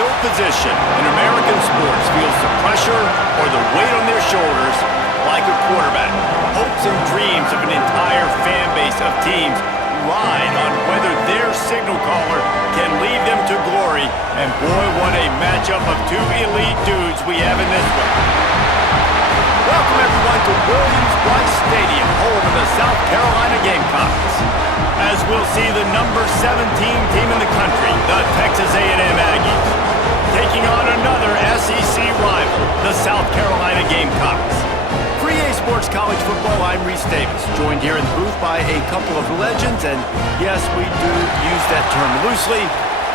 no position in American sports feels the pressure or the weight on their shoulders like a quarterback. Hopes and dreams of an entire fan base of teams ride on whether their signal caller can lead them to glory. And boy, what a matchup of two elite dudes we have in this one. Welcome everyone to Williams-Brice Stadium, home of the South Carolina Gamecocks. As we'll see the number 17 team in the country, the Texas A&M Aggies, taking on another SEC rival, the South Carolina Gamecocks. For EA Sports College Football, I'm Reese Davis, joined here in the booth by a couple of legends, and yes, we do use that term loosely.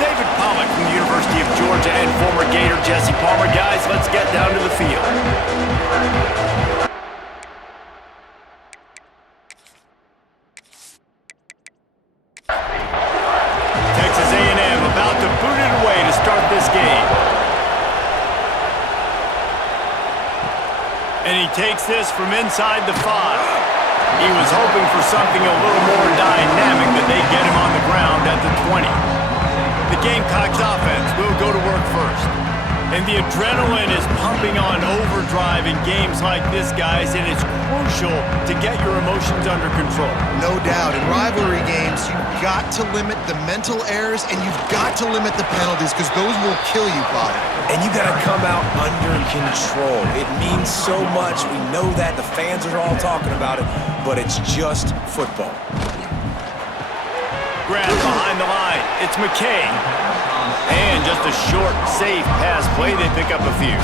David Pollock from the University of Georgia and former Gator Jesse Palmer. Guys, let's get down to the field. Texas A&M about to boot it away to start this game. And he takes this from inside the 5. He was hoping for something a little more dynamic, but they get him on the ground at the 20. The Gamecocks offense will go to work first. And the adrenaline is pumping on overdrive in games like this, guys, and it's crucial to get your emotions under control. No doubt. In rivalry games, you've got to limit the mental errors and you've got to limit the penalties because those will kill you, Bob. And you got to come out under control. It means so much. We know that. The fans are all talking about it, but it's just football. Grab behind the line. It's McKay. And just a short, safe pass play. They pick up a few.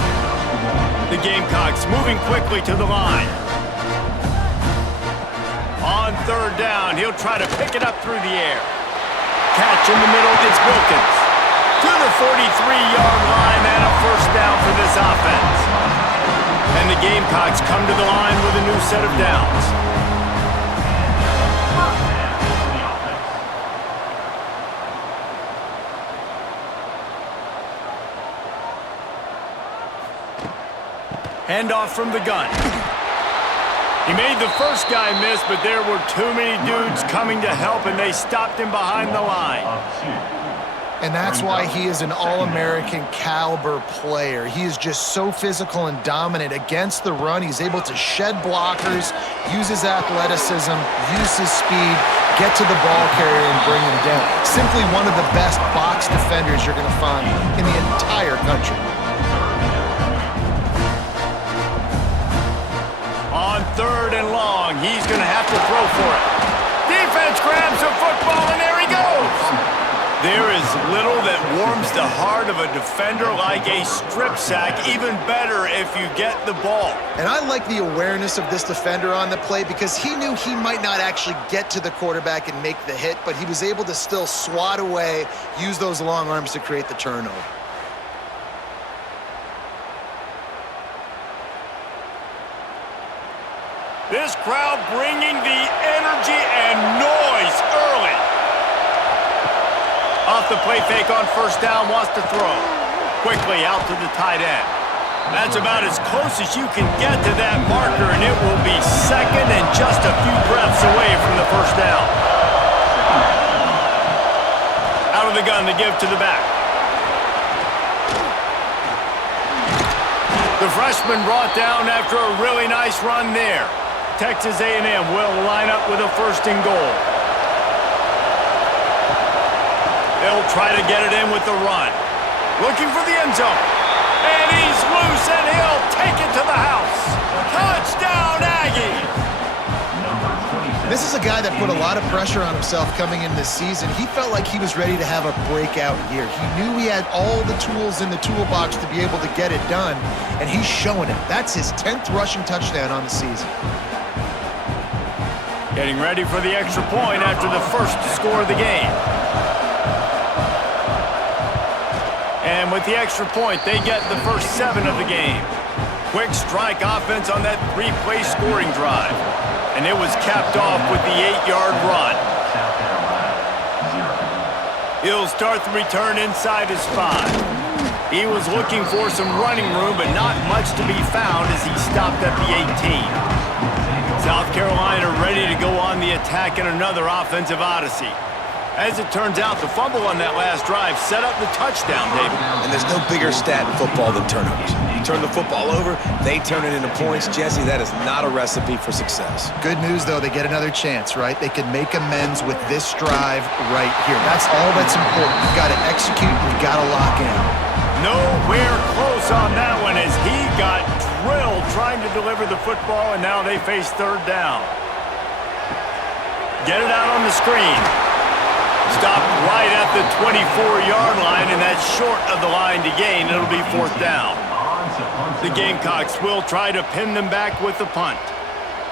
The Gamecocks moving quickly to the line. On third down, he'll try to pick it up through the air. Catch in the middle, it's Wilkins. To the 43-yard line and a first down for this offense. And the Gamecocks come to the line with a new set of downs. Handoff from the gun. He made the first guy miss, but there were too many dudes coming to help, and they stopped him behind the line. And that's why he is an All-American caliber player. He is just so physical and dominant against the run. He's able to shed blockers, use his athleticism, use his speed, get to the ball carrier and bring him down. Simply one of the best box defenders you're going to find in the entire country. On third and long, he's going to have to throw for it. Defense grabs the football, and there he goes. There is little that warms the heart of a defender like a strip sack, even better if you get the ball. And I like the awareness of this defender on the play because he knew he might not actually get to the quarterback and make the hit, but he was able to still swat away, use those long arms to create the turnover. This crowd bringing the energy and noise early. Off the play fake on first down, wants to throw. Quickly out to the tight end. That's about as close as you can get to that marker, and it will be second and just a few breaths away from the first down. Out of the gun to give to the back. The freshman brought down after a really nice run there. Texas A&M will line up with a first and goal. They'll try to get it in with the run. Looking for the end zone. And he's loose, and he'll take it to the house. Touchdown, Aggies! This is a guy that put a lot of pressure on himself coming in this season. He felt like he was ready to have a breakout year. He knew he had all the tools in the toolbox to be able to get it done, and he's showing it. That's his 10th rushing touchdown on the season. Getting ready for the extra point after the first score of the game. And with the extra point, they get the first 7 of the game. Quick strike offense on that 3-play scoring drive. And it was capped off with the 8-yard run. He'll start the return inside his 5. He was looking for some running room, but not much to be found as he stopped at the 18. South Carolina ready to go on the attack in another offensive odyssey. As it turns out, the fumble on that last drive set up the touchdown, David. And there's no bigger stat in football than turnovers. You turn the football over, they turn it into points. Jesse, that is not a recipe for success. Good news, though, they get another chance, right? They can make amends with this drive right here. That's all that's important. You've got to execute, you've got to lock in. Nowhere close on that one as he got drilled trying to deliver the football, and now they face third down. Get it out on the screen. Stopped right at the 24-yard line, and that's short of the line to gain. It'll be fourth down. The Gamecocks will try to pin them back with the punt.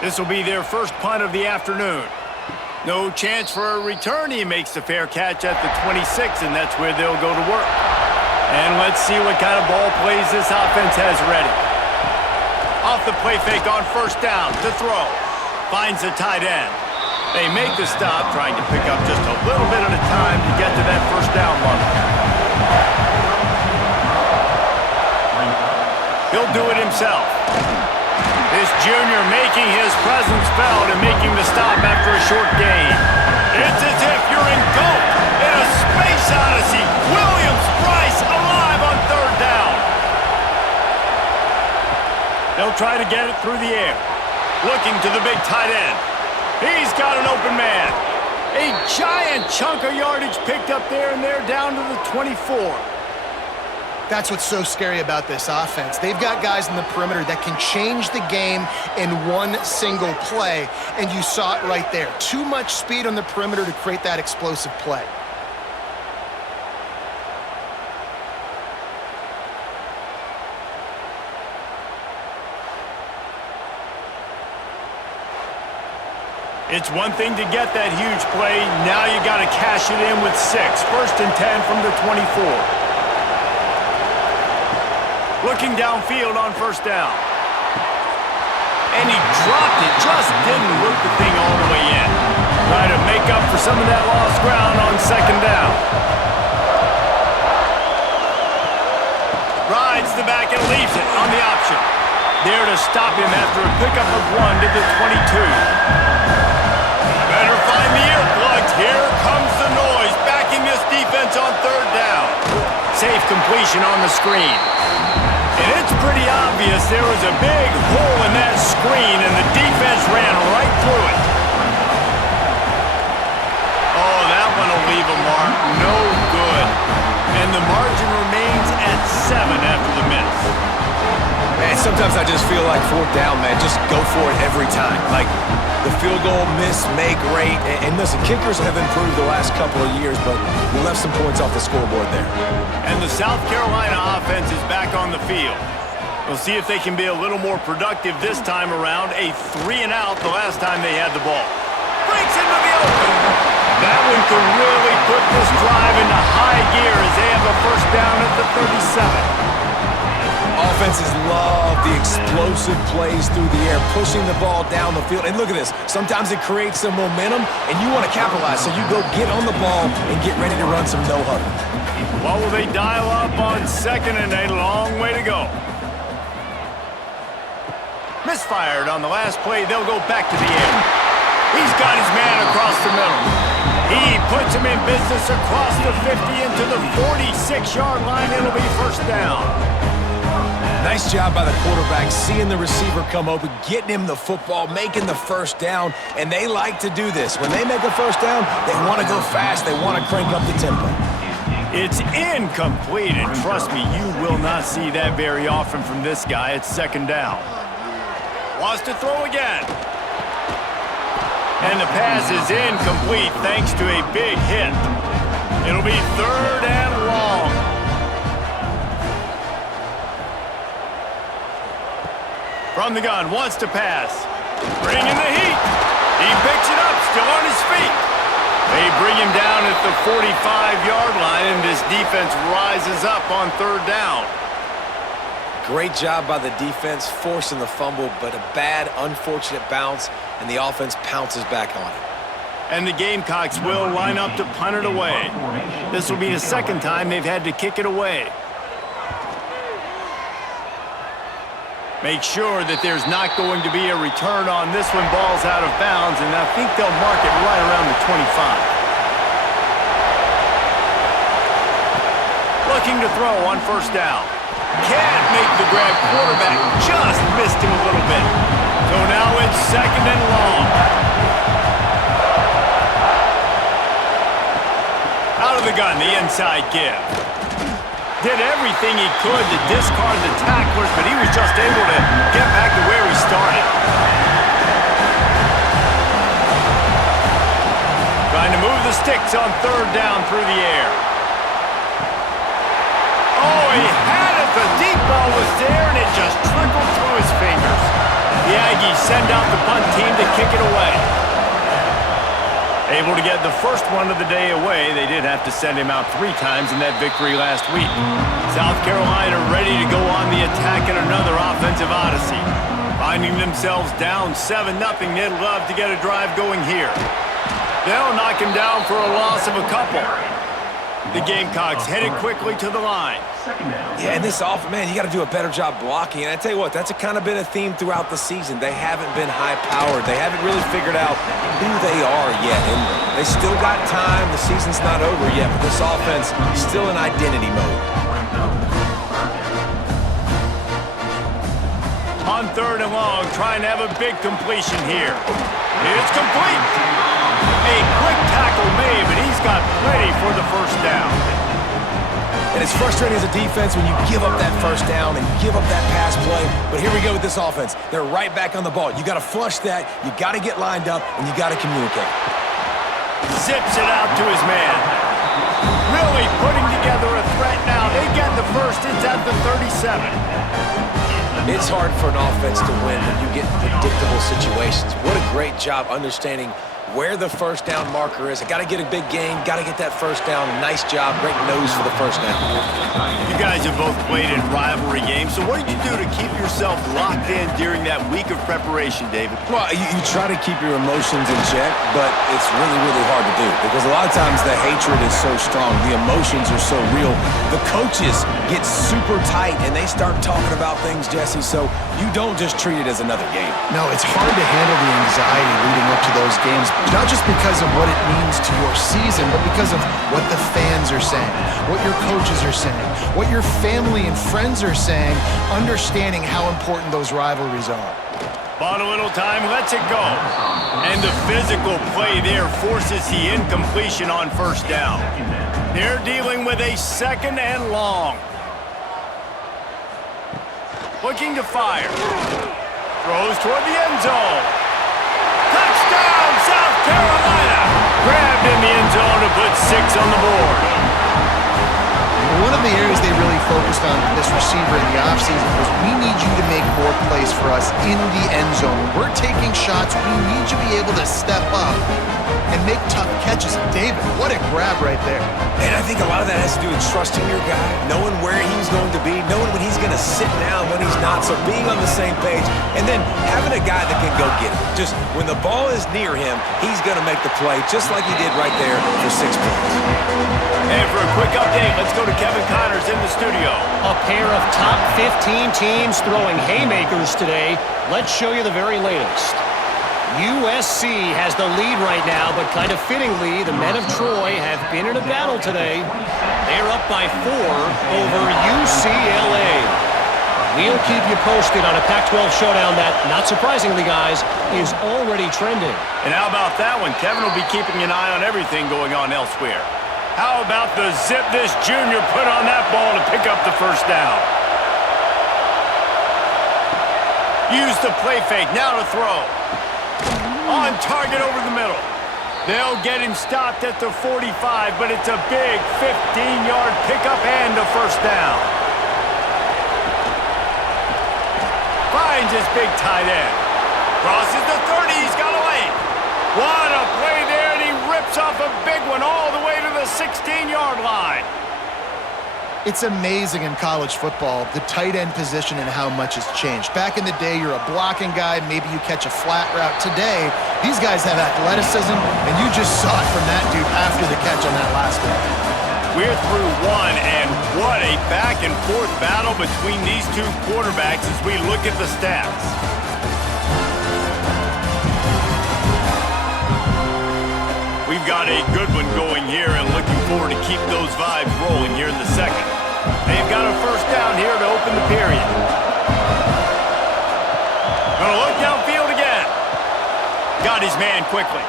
This will be their first punt of the afternoon. No chance for a return. He makes the fair catch at the 26, and that's where they'll go to work. And let's see what kind of ball plays this offense has ready. Off the play fake on first down to throw. Finds the tight end. They make the stop, trying to pick up just a little bit at a time to get to that first down mark. He'll do it himself. This junior making his presence felt and making the stop after a short gain. It's as if you're engulfed in a space odyssey. Williams-Brice alive on third down. They'll try to get it through the air. Looking to the big tight end. He's got an open man. A giant chunk of yardage picked up there, and they're down to the 24. That's what's so scary about this offense. They've got guys in the perimeter that can change the game in one single play, and you saw it right there. Too much speed on the perimeter to create that explosive play. It's one thing to get that huge play. Now you got to cash it in with 6. First and 10 from the 24. Looking downfield on first down. And he dropped it. Just didn't loop the thing all the way in. Try to make up for some of that lost ground on second down. Rides the back and leaves it on the option. There to stop him after a pickup of 1 to the 22. Better find the earplugs. Here comes the noise, backing this defense on third down. Safe completion on the screen. And it's pretty obvious there was a big hole in that screen, and the defense ran right through it. Oh, that one will leave a mark. No good. And the margin remains at 7 after the miss. Man, sometimes I just feel like fourth down, man. Just go for it every time. Like, the field goal miss, make rate. And listen, kickers have improved the last couple of years, but we left some points off the scoreboard there. And the South Carolina offense is back on the field. We'll see if they can be a little more productive this time around. A 3-and-out the last time they had the ball. Breaks into the open. That one could really put this drive into high gear as they have a first down at the 37. Offenses love the explosive plays through the air, pushing the ball down the field. And look at this. Sometimes it creates some momentum, and you want to capitalize. So you go get on the ball and get ready to run some no-huddle. What will they dial up on second and a long way to go? Misfired on the last play. They'll go back to the air. He's got his man across the middle. He puts him in business across the 50 into the 46-yard line. It'll be first down. Nice job by the quarterback, seeing the receiver come open, getting him the football, making the first down, and they like to do this. When they make a first down, they want to go fast. They want to crank up the tempo. It's incomplete, and trust me, you will not see that very often from this guy. It's second down. Wants to throw again. And the pass is incomplete thanks to a big hit. It'll be third and long. From the gun, wants to pass. Bringing the heat. He picks it up, still on his feet. They bring him down at the 45-yard line, and this defense rises up on third down. Great job by the defense, forcing the fumble, but a bad, unfortunate bounce, and the offense pounces back on it. And the Gamecocks will line up to punt it away. This will be the second time they've had to kick it away. Make sure that there's not going to be a return on this one. Ball's out of bounds, and I think they'll mark it right around the 25. looking to throw on first down. Can't make the grab. Quarterback just missed him a little bit. So now it's second and long. Out of the gun, the inside give. Did everything he could to discard the tacklers, but he was just able to get back to where he started. Trying to move the sticks on third down through the air. Oh, he had it. The deep ball was there, and it just trickled through his fingers. The Aggies send out the punt team to kick it away. Able to get the first one of the day away. They did have to send him out 3 times in that victory last week. South Carolina ready to go on the attack in another offensive odyssey. Finding themselves down 7-0, they'd love to get a drive going here. They'll knock him down for a loss of a couple. The Gamecocks headed quickly to the line. Yeah, and this offense, man, you got to do a better job blocking. And I tell you what, that's kind of been a theme throughout the season. They haven't been high-powered. They haven't really figured out who they are yet. And they still got time. The season's not over yet, but this offense is still in identity mode. On third and long, trying to have a big completion here. It's complete. A quick tackle made, but he's got plenty for the first down. And it's frustrating as a defense when you give up that first down and give up that pass play. But here we go with this offense. They're right back on the ball. You got to flush that, you got to get lined up, and you got to communicate. Zips it out to his man. Really putting together a threat now. They get the first. It's at the 37. It's hard for an offense to win when you get in predictable situations. What a great job understanding where the first down marker is. I got to get a big gain, got to get that first down. Nice job, great nose for the first down. You guys have both played in rivalry games, so what did you do to keep yourself locked in during that week of preparation, David? Well, you try to keep your emotions in check, but it's really, really hard to do because a lot of times the hatred is so strong, the emotions are so real. The coaches get super tight and they start talking about things, Jesse, so you don't just treat it as another game. No, it's hard to handle the anxiety leading up to those games. Not just because of what it means to your season, but because of what the fans are saying, what your coaches are saying, what your family and friends are saying, understanding how important those rivalries are. Bought a little time, lets it go. And the physical play there forces the incompletion on first down. They're dealing with a second and long. Looking to fire. Throws toward the end zone. Touchdown, South Carolina! Grabbed in the end zone to put 6 on the board. One of the areas they really focused on with this receiver in the offseason was we need you to make more plays for us in the end zone. When we're taking shots, we need you to be able to step up and make tough catches. And David, what a grab right there. And I think a lot of that has to do with trusting your guy, knowing where he's going to be, knowing when he's going to sit down, when he's not, so being on the same page, and then having a guy that can go get it. Just when the ball is near him, he's going to make the play, just like he did right there for 6 points. And for a quick update, let's go to Kevin Connors in the studio. A pair of top 15 teams throwing haymakers today. Let's show you the very latest. USC has the lead right now, but kind of fittingly, the men of Troy have been in a battle today. They're up by 4 over UCLA. We'll keep you posted on a Pac-12 showdown that, not surprisingly, guys, is already trending. And how about that one? Kevin will be keeping an eye on everything going on elsewhere. How about the zip this junior put on that ball to pick up the first down? Use the play fake, now to throw. On target over the middle. They'll get him stopped at the 45, but it's a big 15-yard pickup and a first down. Finds his big tight end. Crosses the 30, he's got a lane. What a play there, and he rips off a big one all the way to the 16-yard line. It's amazing in college football, the tight end position and how much has changed. Back in the day, you're a blocking guy, maybe you catch a flat route. Today, these guys have athleticism, and you just saw it from that dude after the catch on that last one. We're through one, and what a back-and-forth battle between these two quarterbacks as we look at the stats. We've got a good one going here and looking forward to keep those vibes rolling here in the second. down here to open the period. Gonna look downfield again. Got his man quickly.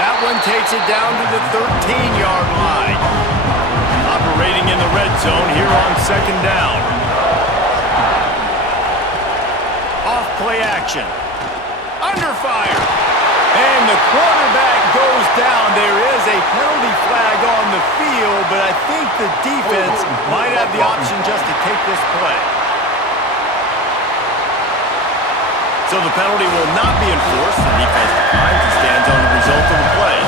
That one takes it down to the 13-yard line. Operating in the red zone here on second down. Off play action. Under fire. And the quarterback goes down. There is a penalty flag on the field, but I think the defense might have the option just to take this play. So the penalty will not be enforced. The defense declines and stands on the result of the play.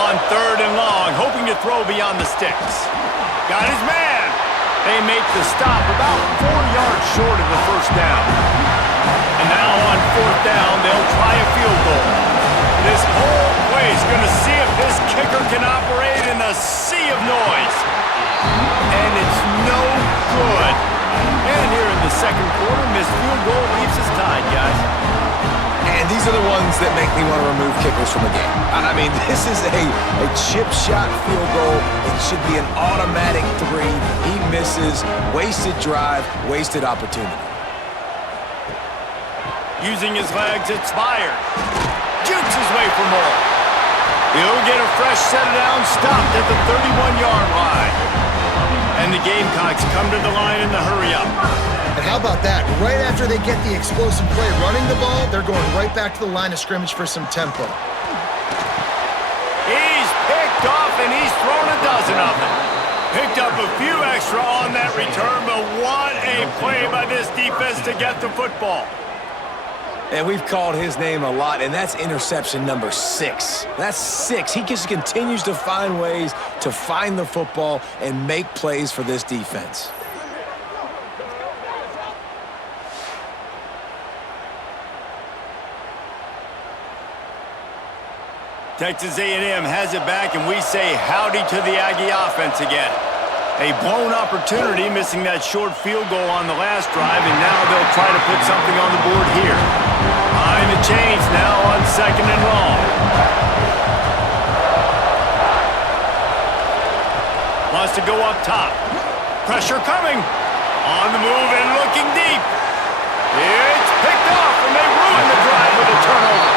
On third and long, hoping to throw beyond the sticks. Got his man. They make the stop about 4 yards short of the first down. And now on fourth down, they'll try a field goal. This whole play is going to see if this kicker can operate in a sea of noise. And it's no good. And here in the second quarter, missed field goal leaves us tied, guys. And these are the ones that make me want to remove kickers from the game. I mean, this is a chip shot field goal. It should be an automatic 3. He misses. Wasted drive, wasted opportunity. Using his legs, it's fired. Jukes his way for more. He'll get a fresh set down, stopped at the 31-yard line. And the Gamecocks come to the line in the hurry-up. And how about that? Right after they get the explosive play running the ball, they're going right back to the line of scrimmage for some tempo. He's picked off, and he's thrown a dozen of them. Picked up a few extra on that return, but what a play by this defense to get the football. And we've called his name a lot, and that's interception number 6. That's 6. He just continues to find ways to find the football and make plays for this defense. Texas A&M has it back, and we say howdy to the Aggie offense again. A blown opportunity, missing that short field goal on the last drive, and now they'll try to put something on the board here. Behind the chains now on second and long. Wants to go up top. Pressure coming. On the move and looking deep. It's picked off, and they ruin the drive with a turnover.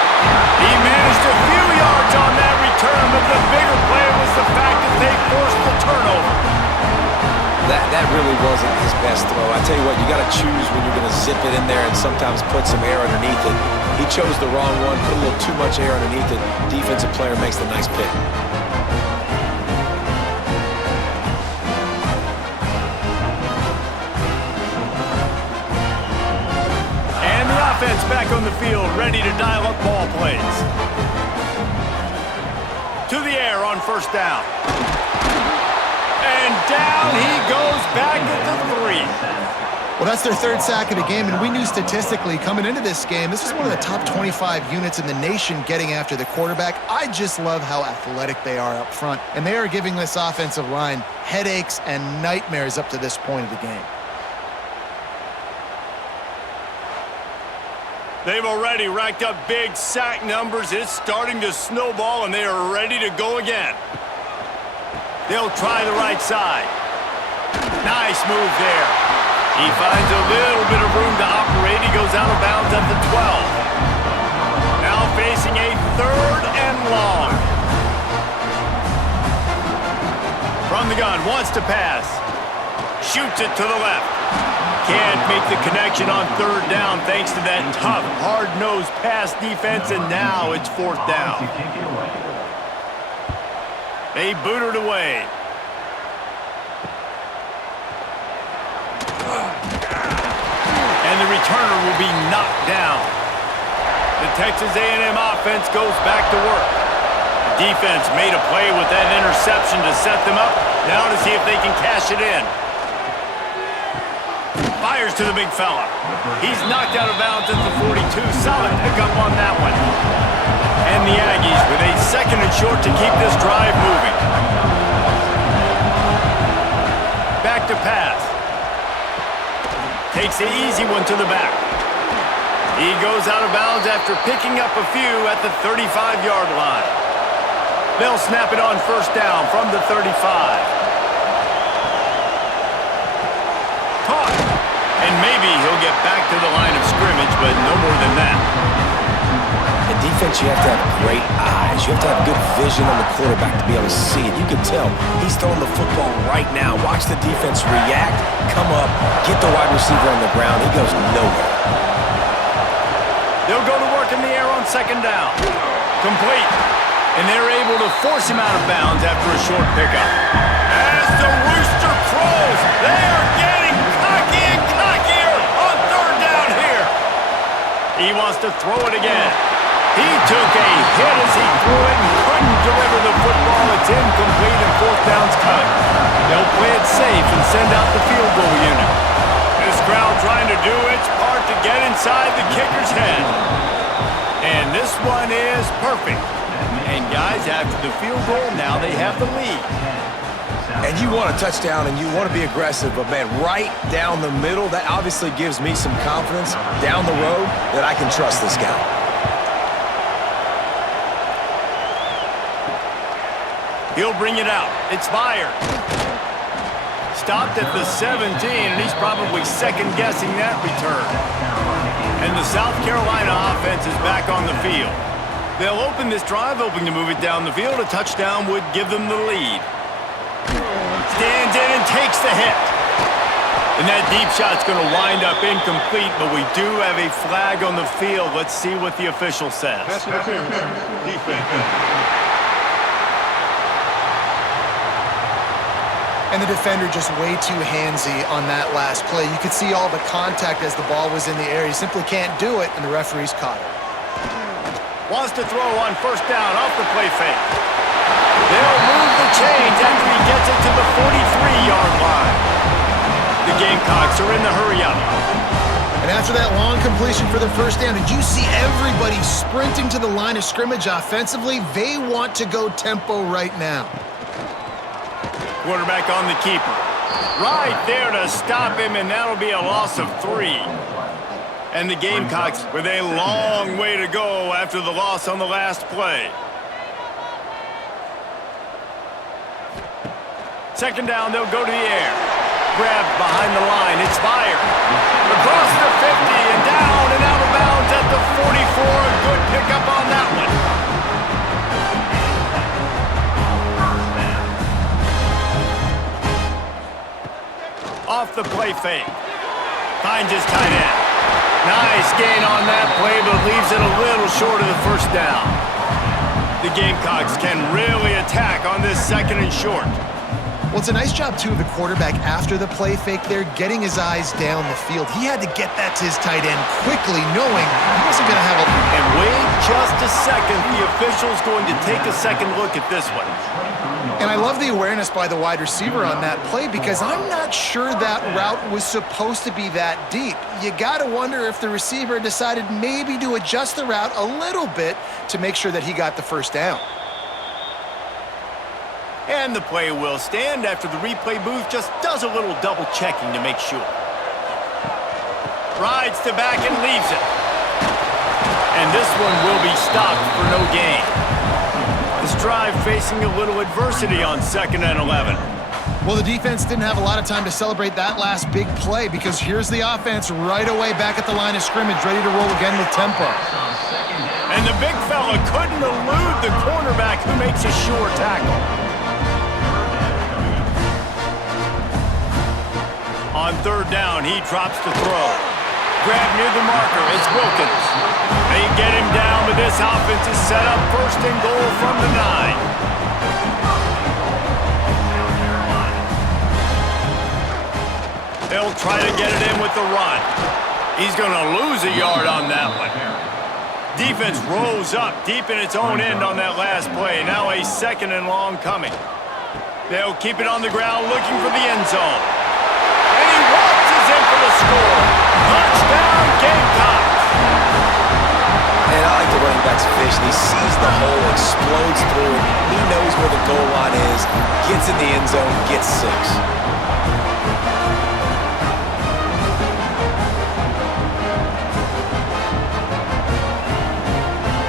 He managed a few yards on that return, but the bigger play was the fact that they forced the turnover. That really wasn't his best throw. I tell you what, you got to choose when you're going to zip it in there and sometimes put some air underneath it. He chose the wrong one, put a little too much air underneath it. Defensive player makes the nice pick. And the offense back on the field, ready to dial up ball plays. To the air on first down. And down he goes back at the 3. Well, that's their third sack of the game, and we knew statistically coming into this game, this is one of the top 25 units in the nation getting after the quarterback. I just love how athletic they are up front, and they are giving this offensive line headaches and nightmares up to this point of the game. They've already racked up big sack numbers. It's starting to snowball, and they are ready to go again. They'll try the right side. Nice move there. He finds a little bit of room to operate. He goes out of bounds at the 12. Now facing a third and long. From the gun, wants to pass. Shoots it to the left. Can't make the connection on third down thanks to that tough, hard-nosed pass defense, and now it's fourth down. They boot it away. And the returner will be knocked down. The Texas A&M offense goes back to work. The defense made a play with that interception to set them up. Now to see if they can cash it in. Fires to the big fella. He's knocked out of bounds at the 42. Solid pickup on that one. And the Aggies with a second and short to keep this drive moving. Back to pass. Takes the easy one to the back. He goes out of bounds after picking up a few at the 35-yard line. They'll snap it on first down from the 35. snap. In defense, you have to have great eyes. You have to have good vision on the quarterback to be able to see it. You can tell he's throwing the football right now. Watch the defense react, come up, get the wide receiver on the ground. He goes nowhere. They'll go to work in the air on second down. Complete. And they're able to force him out of bounds after a short pickup. As the rooster crows, they are getting cocky and cockier on third down here. He wants to throw it again. He took a hit as he threw it and couldn't deliver the football. It's incomplete and fourth down's coming. They'll play it safe and send out the field goal unit. This crowd trying to do its part to get inside the kicker's head. And this one is perfect. And guys, after the field goal, now they have the lead. And you want a touchdown and you want to be aggressive, but man, right down the middle, that obviously gives me some confidence down the road that I can trust this guy. He'll bring it out. It's fired. Stopped at the 17, and he's probably second-guessing that return. And the South Carolina offense is back on the field. They'll open this drive, hoping to move it down the field. A touchdown would give them the lead. Stands in and takes the hit. And that deep shot's going to wind up incomplete, but we do have a flag on the field. Let's see what the official says. And the defender just way too handsy on that last play. You could see all the contact as the ball was in the air. He simply can't do it, and the referee's caught it. Wants to throw on first down off the play fake. They'll move the chains after he gets it to the 43-yard line. The Gamecocks are in the hurry-up. And after that long completion for the first down, did you see everybody sprinting to the line of scrimmage offensively? They want to go tempo right now. Quarterback on the keeper. Right there to stop him, and that'll be a loss of 3. And the Gamecocks with a long way to go after the loss on the last play. Second down, they'll go to the air. Grabbed behind the line, it's fired. Across the 50 and down and out of bounds at the 44. A good pickup on that one. Off the play fake. Finds his tight end. Nice gain on that play, but leaves it a little short of the first down. The Gamecocks can really attack on this second and short. Well, it's a nice job, too, of the quarterback after the play fake there, getting his eyes down the field. He had to get that to his tight end quickly, knowing he wasn't going to have a... And wait just a second. The official's going to take a second look at this one. And I love the awareness by the wide receiver on that play because I'm not sure that route was supposed to be that deep. You got to wonder if the receiver decided maybe to adjust the route a little bit to make sure that he got the first down. And the play will stand after the replay booth just does a little double checking to make sure. Rides to back and leaves it. And this one will be stopped for no gain. This drive facing a little adversity on 2nd and 11. Well, the defense didn't have a lot of time to celebrate that last big play because here's the offense right away back at the line of scrimmage, ready to roll again with tempo. And the big fella couldn't elude the cornerback who makes a sure tackle. On 3rd down, he drops to throw. Grab near the marker, it's Wilkins. They get him down, but this offense is set up 1st and goal from the 9. They'll try to get it in with the run. He's going to lose a yard on that one. Defense rose up deep in its own end on that last play. Now a 2nd and long coming. They'll keep it on the ground looking for the end zone. And he waltzes in for the score. Touchdown, Gamecocks. And I like the running back's vision. He sees the hole, explodes through it. He knows where the goal line is, gets in the end zone, gets 6.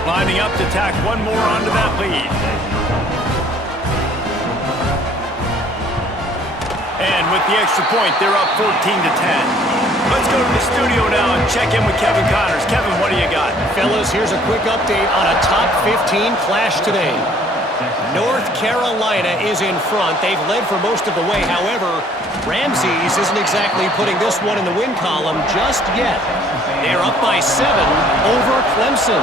Lining up to tack one more onto that lead. And with the extra point, they're up 14-10. Let's go to the studio now and check in with Kevin Connors. Kevin, what do you got? Fellas, here's a quick update on a top 15 clash today. North Carolina is in front. They've led for most of the way. However, Ramses isn't exactly putting this one in the win column just yet. They're up by 7 over Clemson.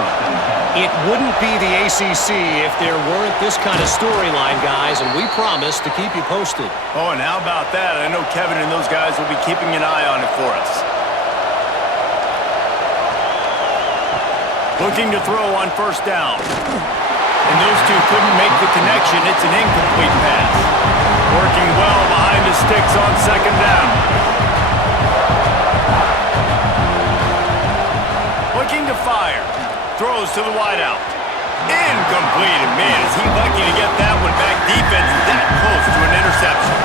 It wouldn't be the ACC if there weren't this kind of storyline, guys, and we promise to keep you posted. Oh, and how about that? I know Kevin and those guys will be keeping an eye on it for us. Looking to throw on first down. And those two couldn't make the connection. It's an incomplete pass. Working well behind the sticks on second down. Looking to fire. Throws to the wideout. Incomplete. And man, is he lucky to get that one back. Defense that close to an interception.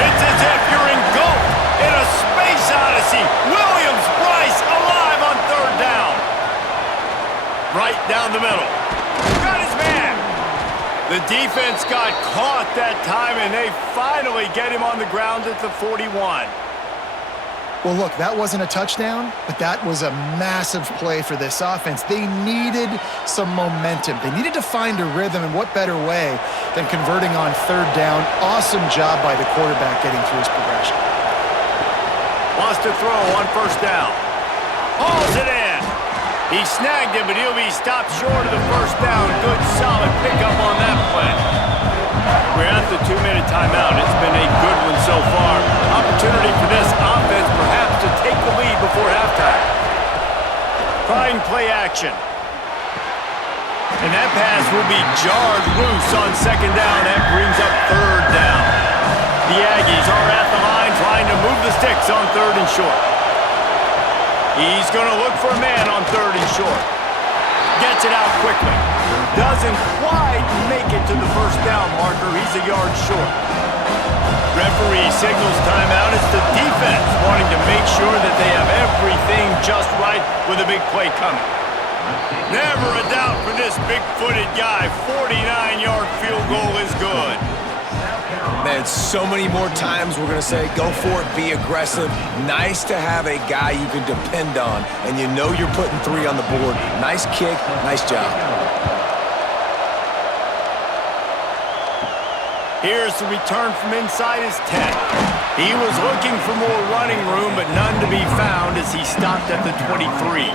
It's as if you're engulfed in a space odyssey. Williams-Brice alive on third down. Right down the middle. Got his man. The defense got caught that time, and they finally get him on the ground at the 41. Well, look, that wasn't a touchdown, but that was a massive play for this offense. They needed some momentum. They needed to find a rhythm, and what better way than converting on third down. Awesome job by the quarterback getting through his progression. Wants to throw on first down. Hauls it in. He snagged it, but he'll be stopped short of the first down. Good, solid pickup on that play. We're at the 2-minute timeout. It's been a good one so far. Opportunity for this offense perhaps to take the lead before halftime. Trying play action. And that pass will be jarred loose on second down. That brings up third down. The Aggies are at the line trying to move the sticks on third and short. He's going to look for a man on third and short. Gets it out quickly. Doesn't quite make it to the first down marker. He's a yard short. Referee signals timeout. It's the defense wanting to make sure that they have everything just right with a big play coming. Never a doubt for this big-footed guy. 49-yard field goal is good. Man, so many more times we're going to say, go for it, be aggressive. Nice to have a guy you can depend on, and you know you're putting 3 on the board. Nice kick, nice job. Here's the return from inside his 10. He was looking for more running room, but none to be found as he stopped at the 23.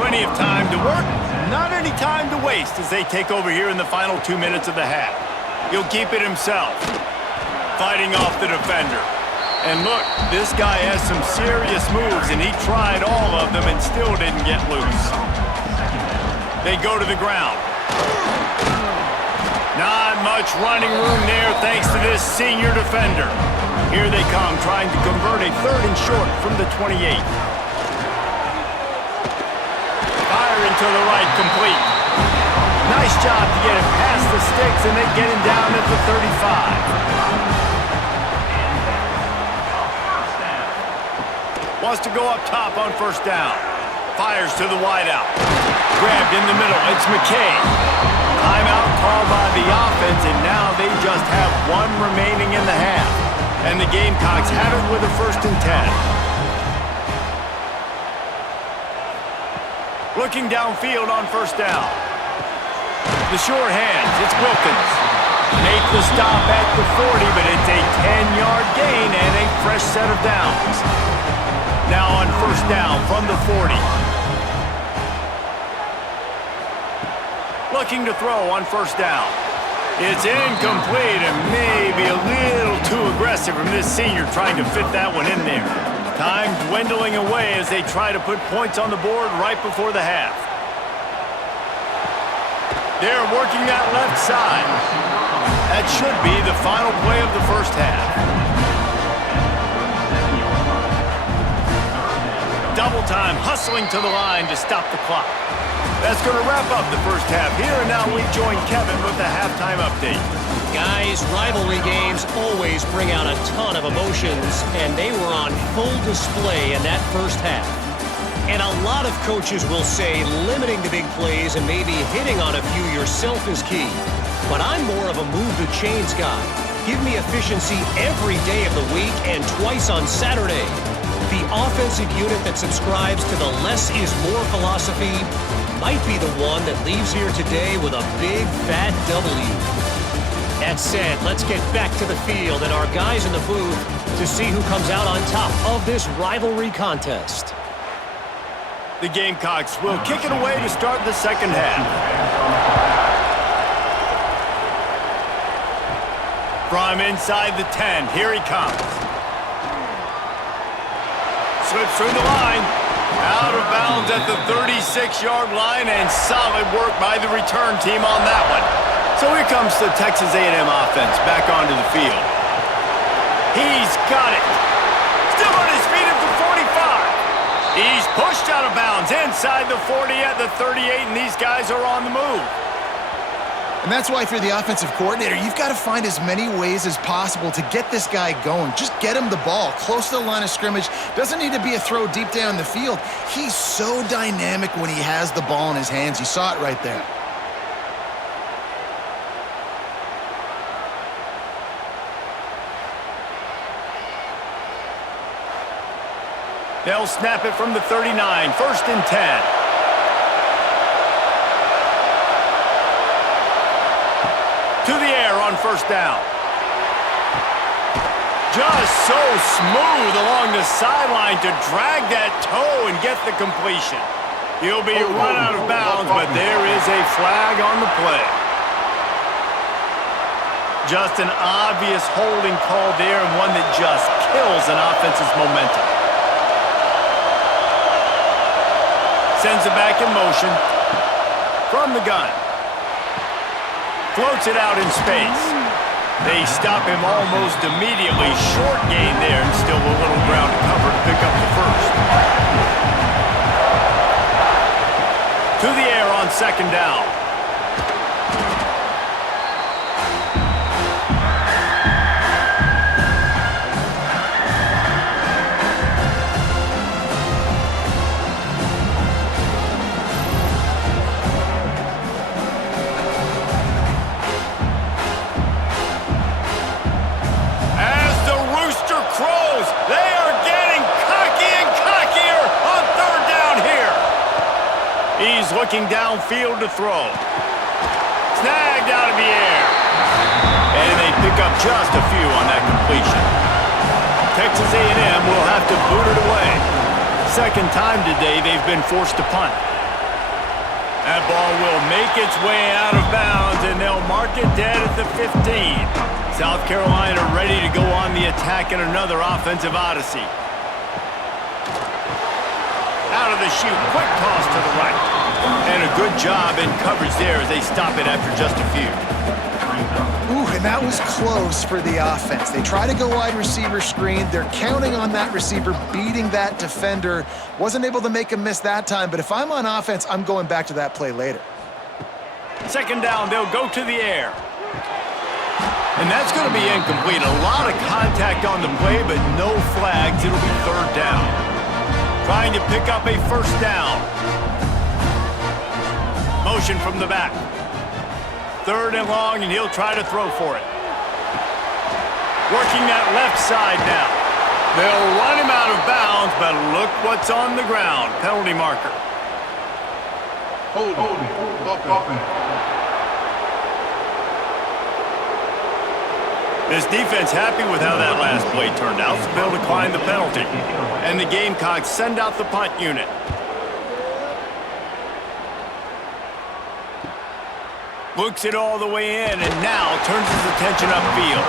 Plenty of time to work, not any time to waste as they take over here in the final 2 minutes of the half. He'll keep it himself, fighting off the defender. And look, this guy has some serious moves, and he tried all of them and still didn't get loose. They go to the ground. Not much running room there thanks to this senior defender. Here they come, trying to convert a third and short from the 28. Firing to the right, complete. Nice job to get him past the sticks, and they get him down at the 35. Wants to go up top on first down. Fires to the wideout. Grabbed in the middle. It's McKay. Timeout called by the offense, and now they just have 1 remaining in the half. And the Gamecocks have it with a 1st and 10. Looking downfield on first down. The short hands, it's Wilkins. Make the stop at the 40, but it's a 10-yard gain and a fresh set of downs. Now on first down from the 40. Looking to throw on first down. It's incomplete and maybe a little too aggressive from this senior trying to fit that one in there. Time dwindling away as they try to put points on the board right before the half. They're working that left side. That should be the final play of the first half. Double time, hustling to the line to stop the clock. That's going to wrap up the first half here, and now we join Kevin with the halftime update. Guys, rivalry games always bring out a ton of emotions, and they were on full display in that first half. And a lot of coaches will say limiting the big plays and maybe hitting on a few yourself is key. But I'm more of a move the chains guy. Give me efficiency every day of the week and twice on Saturday. The offensive unit that subscribes to the less is more philosophy might be the one that leaves here today with a big, fat W. That said, let's get back to the field and our guys in the booth to see who comes out on top of this rivalry contest. The Gamecocks will kick it away to start the second half. From inside the 10, here he comes. Slips through the line. Out of bounds at the 36-yard line, and solid work by the return team on that one. So here comes the Texas A&M offense back onto the field. He's got it. Still on his feet at the 45. He's pushed out of bounds inside the 40 at the 38, and these guys are on the move. And that's why if you're the offensive coordinator, you've got to find as many ways as possible to get this guy going. Just get him the ball close to the line of scrimmage. Doesn't need to be a throw deep down the field. He's so dynamic when he has the ball in his hands. You saw it right there. They'll snap it from the 39, first and 10. To the air on first down. Just so smooth along the sideline to drag that toe and get the completion. He'll be run out of bounds, but there is a flag on the play. Just an obvious holding call there, and one that just kills an offense's momentum. Sends it back in motion from the gun. Floats it out in space. They stop him almost immediately. Short gain there, and still a little ground to cover to pick up the first. To the air on second down. They are getting cocky and cockier on third down here. He's looking downfield to throw. Snagged out of the air. And they pick up just a few on that completion. Texas A&M will have to boot it away. Second time today they've been forced to punt. That ball will make its way out of bounds, and they'll mark it dead at the 15. South Carolina ready to go on the attack in another offensive odyssey. Out of the chute, quick toss to the right. And a good job in coverage there as they stop it after just a few. Ooh, and that was close for the offense. They try to go wide receiver screen. They're counting on that receiver beating that defender. Wasn't able to make him miss that time, but if I'm on offense, I'm going back to that play later. Second down, they'll go to the air. And that's going to be incomplete. A lot of contact on the play, but no flags. It'll be third down. Trying to pick up a first down. Motion from the back. Third and long, and he'll try to throw for it. Working that left side now. They'll run him out of bounds, but look what's on the ground. Penalty marker. Hold offense. This defense happy with how that last play turned out, so they'll decline the penalty. And the Gamecocks send out the punt unit. Looks it all the way in, and now turns his attention upfield.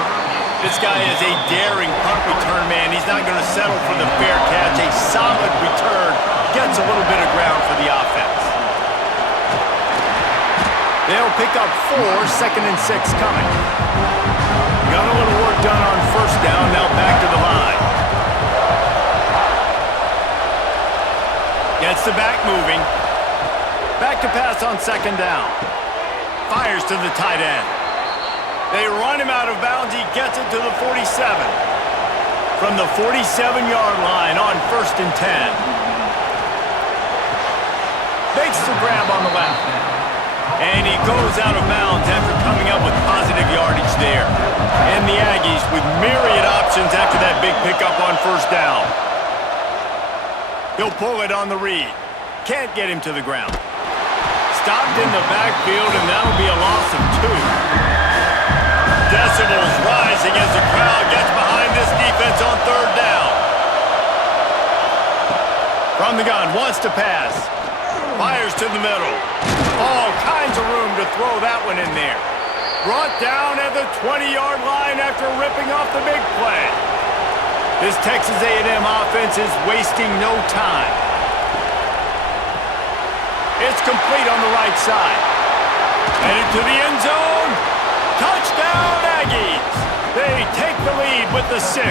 This guy is a daring punt return man. He's not going to settle for the fair catch. A solid return. Gets a little bit of ground for the offense. They'll pick up 4, second and 6 coming. Got a little work done on first down, now back to the line. Gets the back moving. Back to pass on second down. Fires to the tight end. They run him out of bounds. He gets it to the 47. From the 47-yard line on first and 10. Makes the grab on the left. And he goes out of bounds after coming up with positive yardage there. And the Aggies with myriad options after that big pickup on first down. He'll pull it on the read. Can't get him to the ground. Stopped in the backfield, and that'll be a loss of 2. Decibels rising as the crowd gets behind this defense on 3rd down. From the gun, wants to pass. Fires to the middle. All kinds of room to throw that one in there. Brought down at the 20-yard line after ripping off the big play. This Texas A&M offense is wasting no time. It's complete on the right side. Headed to the end zone. Touchdown, Aggies. They take the lead with the 6.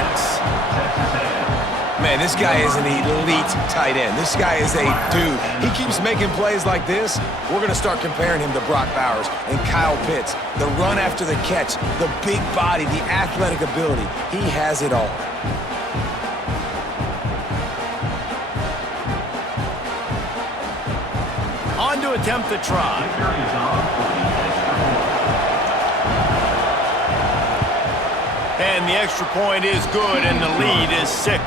Man, this guy is an elite tight end. This guy is a dude. He keeps making plays like this. We're going to start comparing him to Brock Bowers and Kyle Pitts. The run after the catch, the big body, the athletic ability. He has it all. On to attempt the try. And the extra point is good, and the lead is 6.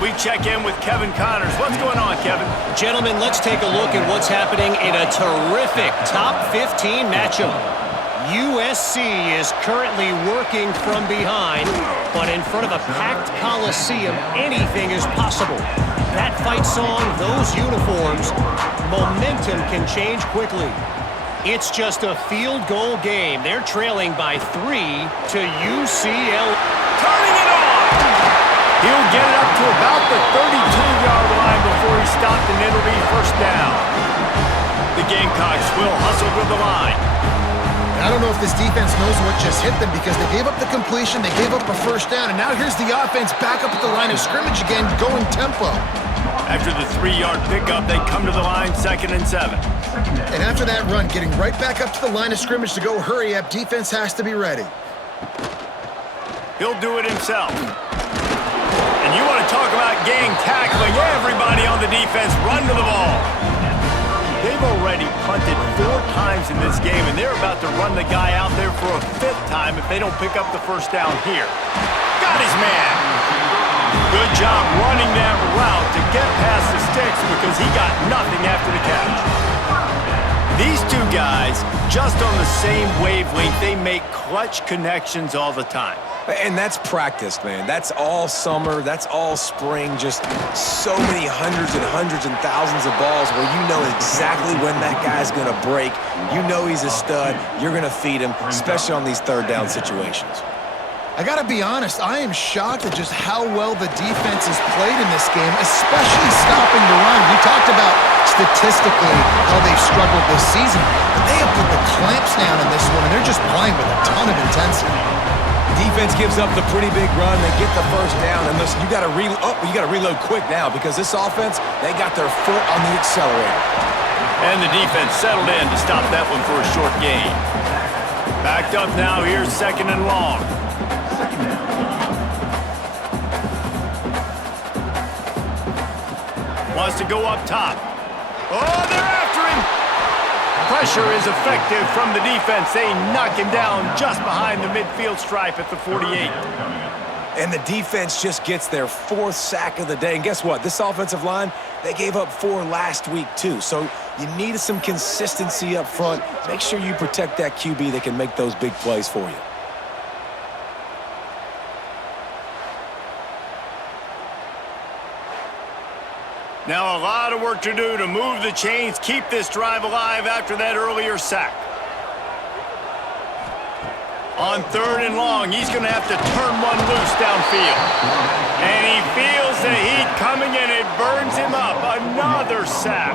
We check in with Kevin Connors. What's going on, Kevin? Gentlemen, let's take a look at what's happening in a terrific top 15 matchup. USC is currently working from behind, but in front of a packed Coliseum, anything is possible. That fight song, those uniforms, momentum can change quickly. It's just a field goal game. They're trailing by 3 to UCL. Turning it on! He'll get it up to about the 32-yard line before he's stopped, and it'll be 1st down. The Gamecocks will hustle to the line. I don't know if this defense knows what just hit them because they gave up the completion, they gave up a 1st down, and now here's the offense back up at the line of scrimmage again, going tempo. After the 3-yard pickup, they come to the line, 2nd and 7. And after that run, getting right back up to the line of scrimmage to go hurry up, defense has to be ready. He'll do it himself. And you want to talk about gang tackling. Everybody on the defense run to the ball. They've already punted 4 times in this game, and they're about to run the guy out there for a 5th time if they don't pick up the 1st down here. Got his man. Good job running that route to get past the sticks because he got nothing after the catch. These 2 guys, just on the same wavelength, they make clutch connections all the time. And that's practice, man. That's all summer. That's all spring. Just so many hundreds and thousands of balls where you know exactly when that guy's going to break. You know he's a stud. You're going to feed him, especially on these 3rd down situations. I got to be honest, I am shocked at just how well the defense has played in this game, especially stopping the run. We talked about statistically how they've struggled this season, but they have put the clamps down in this one, and they're just playing with a ton of intensity. Defense gives up the pretty big run. They get the 1st down, and listen, you got to reload quick now because this offense, they got their foot on the accelerator. And the defense settled in to stop that one for a short gain. Backed up now, here's 2nd and long. Wants to go up top. Oh, they're after him! Pressure is effective from the defense. They knock him down just behind the midfield stripe at the 48. And the defense just gets their 4th sack of the day. And guess what? This offensive line, they gave up 4 last week too. So you need some consistency up front. Make sure you protect that QB that can make those big plays for you. Now a lot of work to do to move the chains, keep this drive alive after that earlier sack. On 3rd and long, he's going to have to turn one loose downfield. And he feels the heat coming in. It burns him up. Another sack.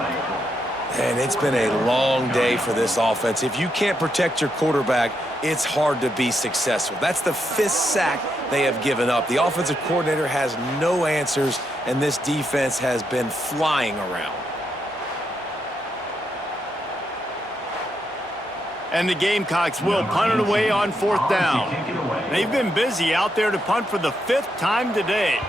And it's been a long day for this offense. If you can't protect your quarterback, it's hard to be successful. That's the 5th sack they have given up. The offensive coordinator has no answers, and this defense has been flying around. And the Gamecocks will punt it away on 4th down. They've been busy out there to punt for the 5th time today.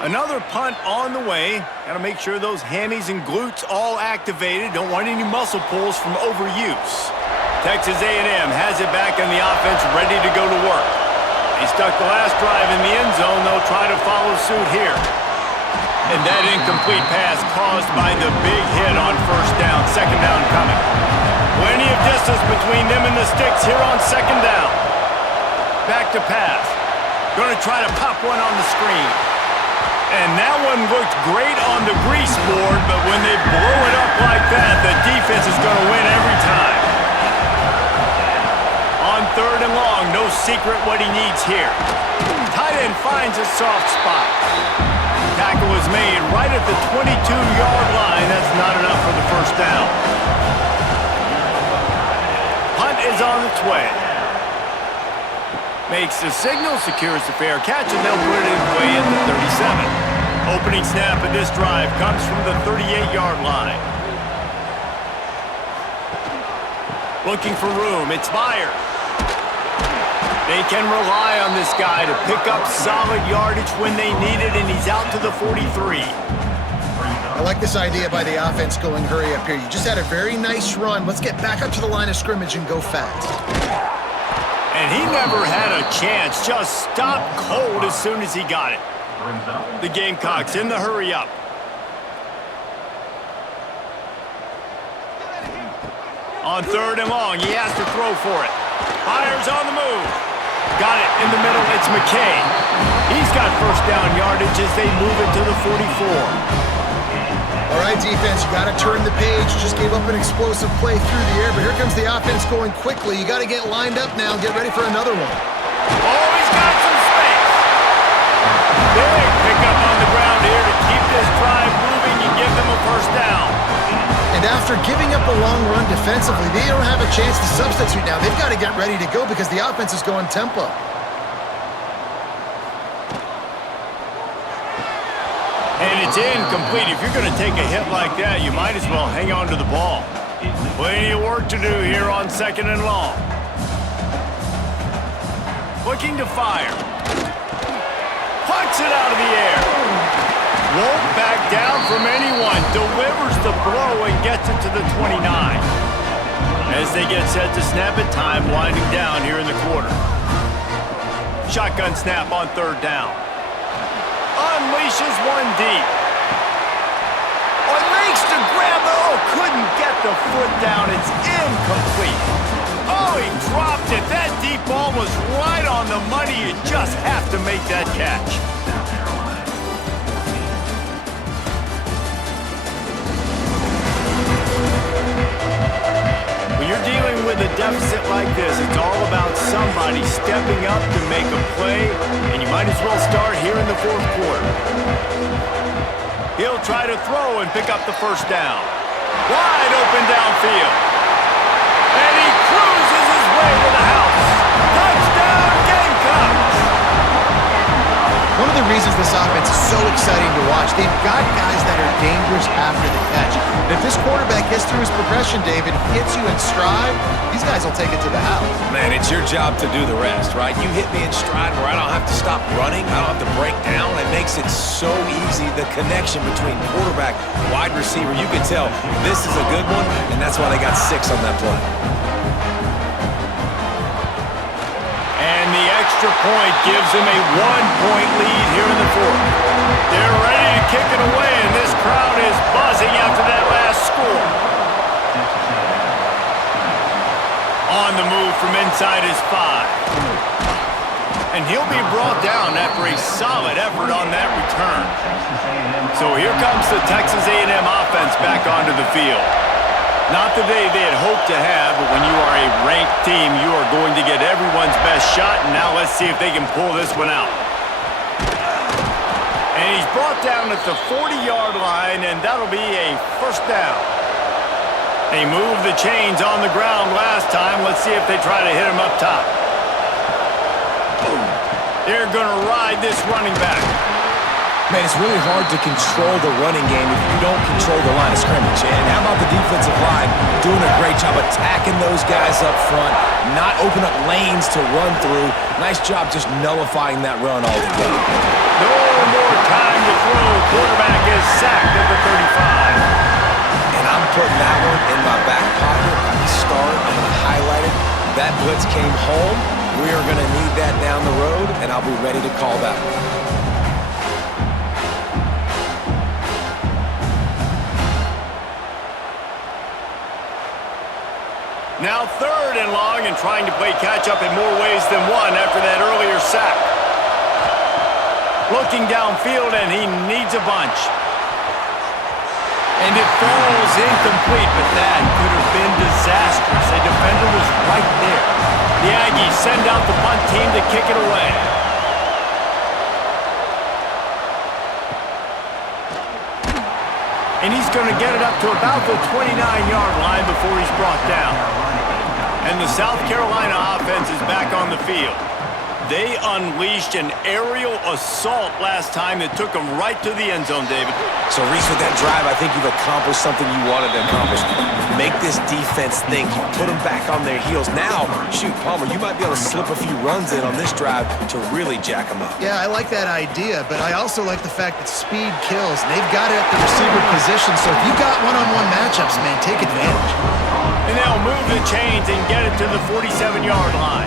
Another punt on the way. Got to make sure those hammies and glutes all activated. Don't want any muscle pulls from overuse. Texas A&M has it back on the offense, ready to go to work. He stuck the last drive in the end zone. They'll try to follow suit here. And that incomplete pass caused by the big hit on first down. Second down coming. Plenty of distance between them and the sticks here on second down. Back to pass. Going to try to pop one on the screen. And that one looked great on the grease board, but when they blow it up like that, the defense is going to win every time. On third and long, no secret what he needs here. Tight end finds a soft spot. Tackle was made right at the 22-yard line. That's not enough for the first down. Punt is on its way. Makes the signal, secures the fair catch, and they'll put it in play at the 37. Opening snap of this drive comes from the 38-yard line. Looking for room, it's Meyer. They can rely on this guy to pick up solid yardage when they need it, and he's out to the 43. I like this idea by the offense going hurry up here. You just had a very nice run. Let's get back up to the line of scrimmage and go fast. And he never had a chance, just stopped cold as soon as he got it. The Gamecocks in the hurry up. On third and long, he has to throw for it. Fires on the move. Got it in the middle, it's McKay. He's got first down yardage as they move it to the 44. All right, defense, you got to turn the page. Just gave up an explosive play through the air, but here comes the offense going quickly. You got to get lined up now and get ready for another one. Oh, he's got some space. Big pickup on the ground here to keep this drive moving and give them a first down. And after giving up a long run defensively, they don't have a chance to substitute now. They've got to get ready to go because the offense is going tempo. And it's incomplete. If you're going to take a hit like that, you might as well hang on to the ball. Plenty of work to do here on second and long. Looking to fire. Puts it out of the air. Won't back down from anyone. Delivers the blow and gets it to the 29. As they get set to snap it, time winding down here in the quarter. Shotgun snap on third down. Unleashes one deep. Makes the grab. Oh, couldn't get the foot down. It's incomplete. Oh, he dropped it. That deep ball was right on the money. You just have to make that catch. When you're dealing with a deficit like this, it's all about somebody stepping up to make a play, and you might as well start here in the fourth quarter. He'll try to throw and pick up the first down. Wide open downfield. And he cruises his way to the house. Touchdown, Gamecocks! One of the reasons this offense is so exciting to watch, they've got guys that are dangerous after the catch. And if this quarterback gets through his progression, David, hits you in stride, these guys will take it to the house. Man, it's your job to do the rest, right? You hit me in stride where I don't have to stop running. I don't have to break down. It makes it so easy. The connection between quarterback, wide receiver, you can tell this is a good one, and that's why they got 6 on that play. And the extra point gives them a 1-point lead here in the fourth. They're ready to kick it away, and this crowd is buzzing after that last score. On the move from inside his 5. And he'll be brought down after a solid effort on that return. So here comes the Texas A&M offense back onto the field. Not the day they had hoped to have, but when you are a ranked team, you are going to get everyone's best shot, and now let's see if they can pull this one out. And he's brought down at the 40-yard line, and that'll be a first down. They moved the chains on the ground last time. Let's see if they try to hit him up top. They're going to ride this running back. Man, it's really hard to control the running game if you don't control the line of scrimmage. And how about the defensive line doing a great job attacking those guys up front, not open up lanes to run through. Nice job just nullifying that run altogether. No more time to throw. Quarterback is sacked at the 35. And I'm putting that one in my back pocket. I'm going to start. I'm going to highlight it. That blitz came home. We are going to need that down the road, and I'll be ready to call that one. Now 3rd and long and trying to play catch-up in more ways than one after that earlier sack. Looking downfield, and he needs a bunch. And it falls incomplete, but that could have been disastrous. A defender was right there. The Aggies send out the punt team to kick it away. And he's going to get it up to about the 29-yard line before he's brought down. And the South Carolina offense is back on the field. They unleashed an aerial assault last time that took them right to the end zone, David. So, Reese, with that drive, I think you've accomplished something you wanted to accomplish. Make this defense think. You put them back on their heels. Now, shoot, Palmer, you might be able to slip a few runs in on this drive to really jack them up. Yeah, I like that idea, but I also like the fact that speed kills. They've got it at the receiver position, so if you've got one-on-one matchups, man, take advantage. And they'll move the chains and get it to the 47-yard line.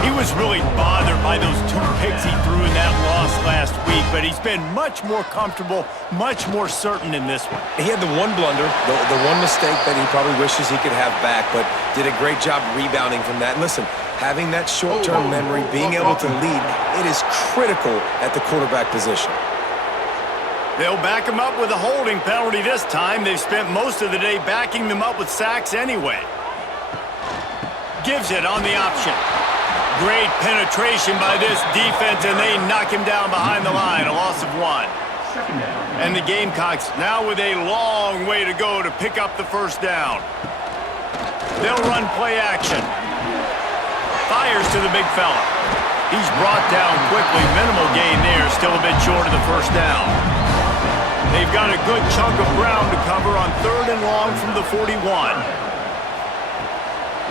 He was really bothered by those 2 picks he threw in that loss last week, but he's been much more comfortable, much more certain in this one. He had the one blunder, the one mistake that he probably wishes he could have back, but did a great job rebounding from that. And listen, having that short-term memory, being able to lead, it is critical at the quarterback position. They'll back him up with a holding penalty this time. They've spent most of the day backing them up with sacks anyway. Gives it on the option. Great penetration by this defense, and they knock him down behind the line, a loss of 1. And the Gamecocks now with a long way to go to pick up the first down. They'll run play action. Fires to the big fella. He's brought down quickly. Minimal gain there, still a bit short of the first down. They've got a good chunk of ground to cover on 3rd and long from the 41.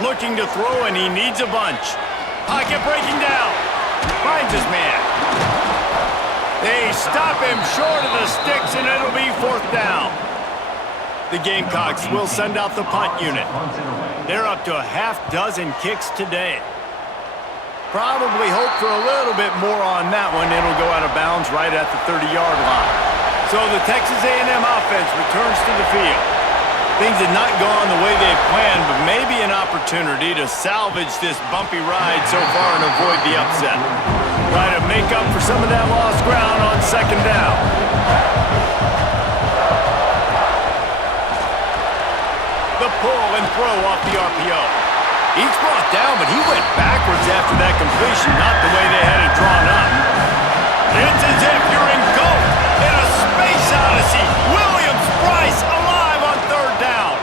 Looking to throw, and he needs a bunch. Pocket breaking down. Finds his man. They stop him short of the sticks, and it'll be 4th down. The Gamecocks will send out the punt unit. They're up to a half-dozen kicks today. Probably hope for a little bit more on that one. It'll go out of bounds right at the 30-yard line. So the Texas A&M offense returns to the field. Things had not gone the way they had planned, but maybe an opportunity to salvage this bumpy ride so far and avoid the upset. Try to make up for some of that lost ground on 2nd down. The pull and throw off the RPO. He's brought down, but he went backwards after that completion, not the way they had it drawn up. It's as if you're engulfed in a space odyssey. Williams-Brice alive on 3rd down.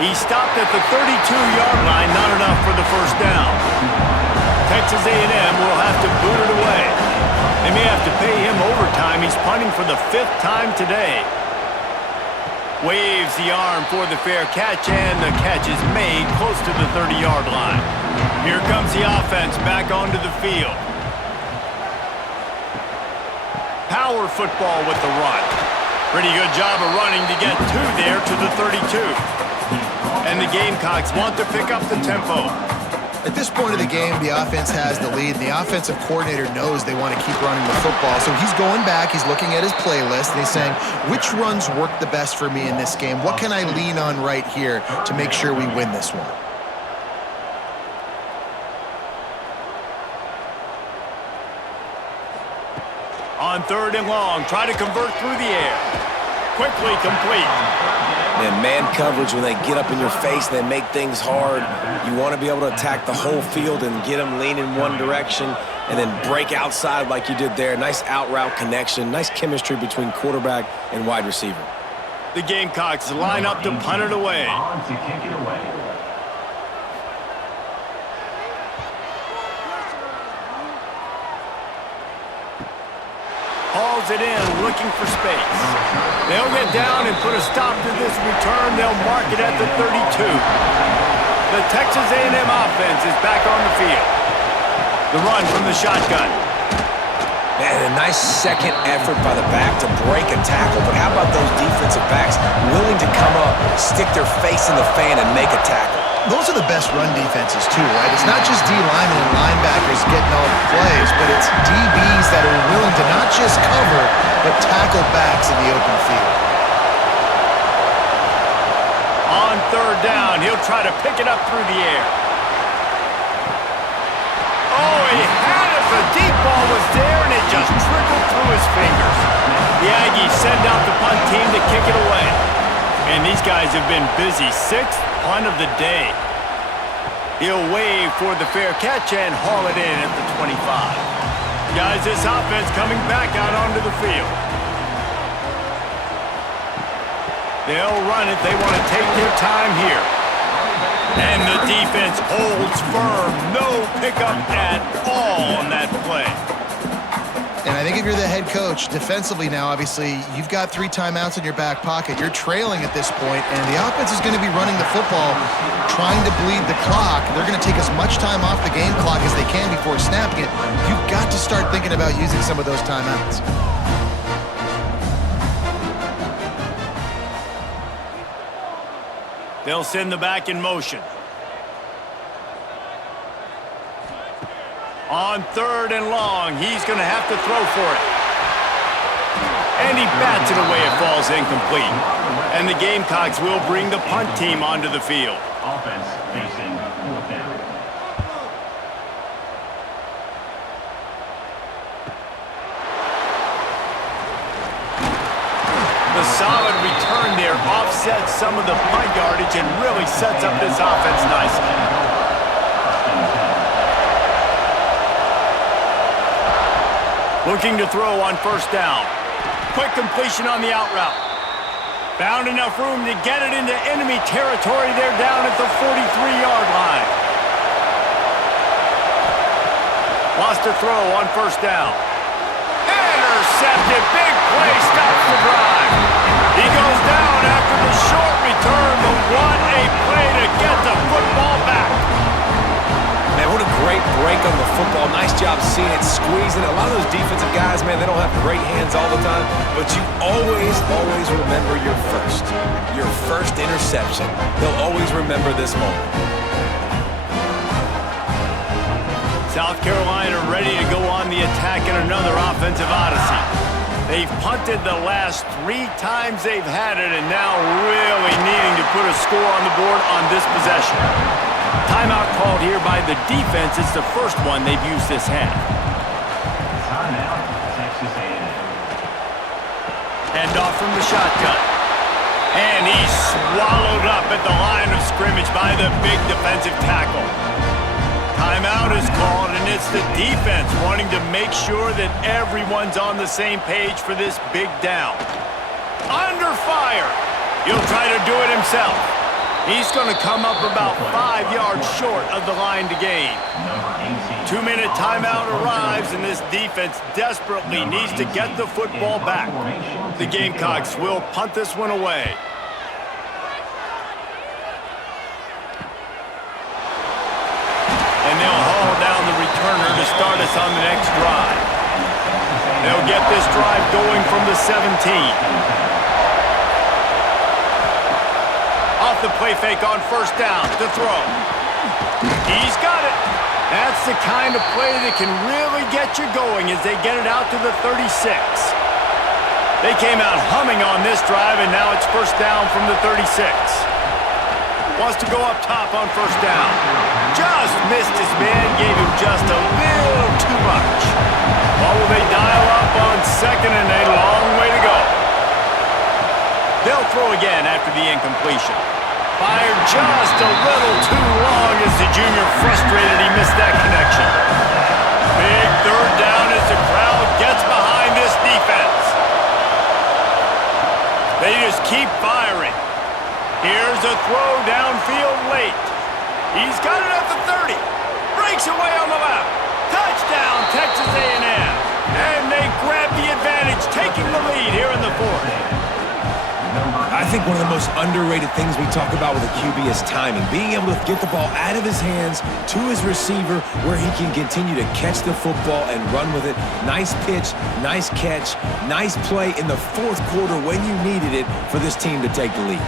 He stopped at the 32-yard line, not enough for the first down. Texas A&M will have to boot it away. They may have to pay him overtime. He's punting for the 5th time today. Waves the arm for the fair catch, and the catch is made close to the 30-yard line. Here comes the offense back onto the field. Power football with the run. Pretty good job of running to get 2 there to the 32. And the Gamecocks want to pick up the tempo. At this point of the game, the offense has the lead, and the offensive coordinator knows they want to keep running the football. So he's going back, he's looking at his playlist, and he's saying, which runs work the best for me in this game? What can I lean on right here to make sure we win this one? On 3rd and long, try to convert through the air. Quickly complete. And man coverage, when they get up in your face, they make things hard. You want to be able to attack the whole field and get them leaning one direction and then break outside like you did there. Nice out route connection, nice chemistry between quarterback and wide receiver. The Gamecocks line up to punt it away. Hauls it in, looking for space. They'll get down and put a stop to this return. They'll mark it at the 32. The Texas A&M offense is back on the field. The run from the shotgun. And a nice second effort by the back to break a tackle. But how about those defensive backs willing to come up, stick their face in the fan, and make a tackle? Those are the best run defenses too, right? It's not just D-linemen and linebackers getting all the plays, but it's DBs that are willing to not just cover, but tackle backs in the open field. On third down. He'll try to pick it up through the air. Oh, he had it. The deep ball was there, and it just trickled through his fingers. The Aggies send out the punt team to kick it away. And these guys have been busy. 6th punt of the day. He'll wave for the fair catch and haul it in at the 25. Guys, this offense coming back out onto the field. They'll run it. They want to take their time here. And the defense holds firm. No pickup at all on that play. And I think if you're the head coach, defensively now, obviously, you've got 3 timeouts in your back pocket. You're trailing at this point, and the offense is going to be running the football, trying to bleed the clock. They're going to take as much time off the game clock as they can before snapping it. You've got to start thinking about using some of those timeouts. They'll send the back in motion. On 3rd and long, he's going to have to throw for it. And he bats it away. It falls incomplete. And the Gamecocks will bring the punt team onto the field. Offense facing 4th down. The solid return there offsets some of the punt yardage and really sets up this offense nicely. Looking to throw on 1st down. Quick completion on the out route. Found enough room to get it into enemy territory. They're down at the 43-yard line. Lost a throw on 1st down. Intercepted. Big play. Stops the drive. He goes down after the short return, but what a play to get the football back. Man, what a great break on the football. Nice job seeing it, squeezing it. A lot of those defensive guys, man, they don't have great hands all the time, but you always remember your first interception. They'll always remember this moment. South Carolina ready to go on the attack in another offensive odyssey. They've punted the last 3 times they've had it, and now really needing to put a score on the board on this possession. Timeout called here by the defense. It's the first one they've used this half. Timeout, Texas A&M. Hand off from the shotgun. And he's swallowed up at the line of scrimmage by the big defensive tackle. Timeout is called, and it's the defense wanting to make sure that everyone's on the same page for this big down. Under fire. He'll try to do it himself. He's going to come up about 5 yards short of the line to gain. 2-minute timeout arrives, and this defense desperately needs to get the football back. The Gamecocks will punt this one away. And they'll haul down the returner to start us on the next drive. They'll get this drive going from the 17. Off the play fake on 1st down to throw. He's got it. That's the kind of play that can really get you going as they get it out to the 36. They came out humming on this drive, and now it's 1st down from the 36. Wants to go up top on 1st down. Just missed his man, gave him just a little too much. What will they dial up on 2nd and a long way to go? They'll throw again after the incompletion. Fired just a little too long as the junior frustrated he missed that connection. Big 3rd down as the crowd gets behind this defense. They just keep firing. Here's a throw downfield late. He's got it at the 30. Breaks away on the left. Touchdown, Texas A&M. And they grab the advantage, taking the lead here in the 4th. I think one of the most underrated things we talk about with a QB is timing. Being able to get the ball out of his hands to his receiver where he can continue to catch the football and run with it. Nice pitch, nice catch, nice play in the 4th quarter when you needed it for this team to take the lead.